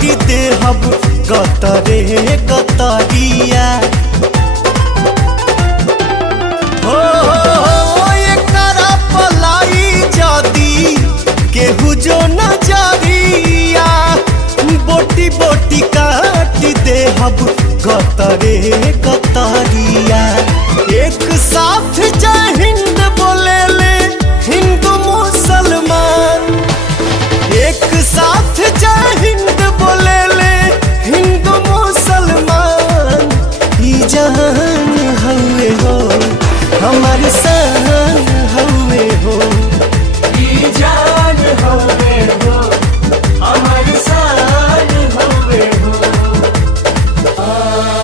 काटी दे हब गतरे गतरिया। हो एकरा पलाई जदी केहू जो नजरिया, बोटी बोटी काटी दे हब गतरे गतरिया। एक साथ